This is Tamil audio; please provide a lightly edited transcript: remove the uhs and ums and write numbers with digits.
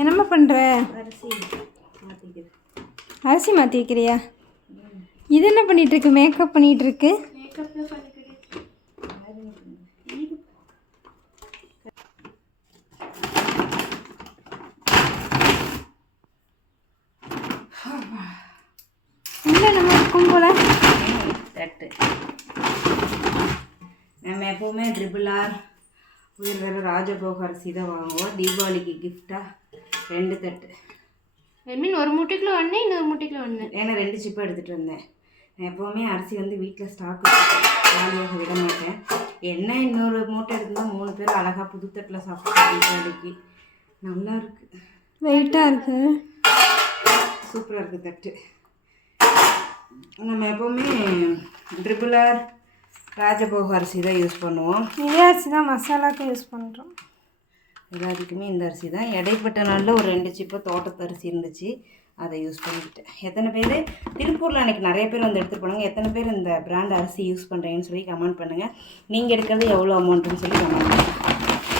என்னம்மா பண்ணுற? அரிசி மாற்றிக்கிறேன். அரிசி மாற்றி வைக்கிறியா? இது என்ன பண்ணிகிட்ருக்கு? மேக்கப் பண்ணிகிட்ருக்கு. மேக்கப் தான் பண்ணிக்கிட்டு. இல்லை நம்ம இருக்கும் போல் தட்டு நம்ம எப்போவுமே ட்ரிபிளார் உயிர் வேறு ராஜபோக அரிசி தான் வாங்குவோம். தீபாவளிக்கு கிஃப்டாக 2 தட்டு. ஐ மீன் ஒரு மூட்டைக்குள்ள ஒன்று, இன்னொரு மூட்டைக்குள்ள ஒன்று. ஏன்னா 2 சிப்பை எடுத்துகிட்டு வந்தேன். நான் எப்போவுமே அரிசி வந்து வீட்டில் ஸ்டாக் காலியாக விட மாட்டேன். என்ன இன்னொரு மூட்டை எடுத்துதான் 3 பேர் அழகாக புது தட்டில் சாப்பிட்டு தீபாவளிக்கு நல்லா இருக்குது. வெயிட்டாக இருக்குது. சூப்பராக இருக்குது தட்டு. நம்ம எப்போவுமே ட்ரிபிளார் ராஜபோக அரிசி தான் யூஸ் பண்ணுவோம். இதே அரிசி தான் மசாலாவுக்கு யூஸ் பண்ணுறோம். எல்லாத்துக்குமே இந்த அரிசி தான். இடைப்பட்ட நாளில் ஒரு 2 சிப்பை தோட்டத்து அரிசி இருந்துச்சு, அதை யூஸ் பண்ணிக்கிட்டேன். எத்தனை பேர் திருப்பூரில் அன்றைக்கி நிறைய பேர் வந்து எடுத்துகிட்டு போனாங்க. எத்தனை பேர் இந்த பிராண்ட் அரிசி யூஸ் பண்ணுறீங்கன்னு சொல்லி கமெண்ட் பண்ணுங்கள். நீங்கள் எடுக்கிறது எவ்வளோ அமௌண்ட்டுன்னு சொல்லி கமெண்ட் பண்ணுங்கள்.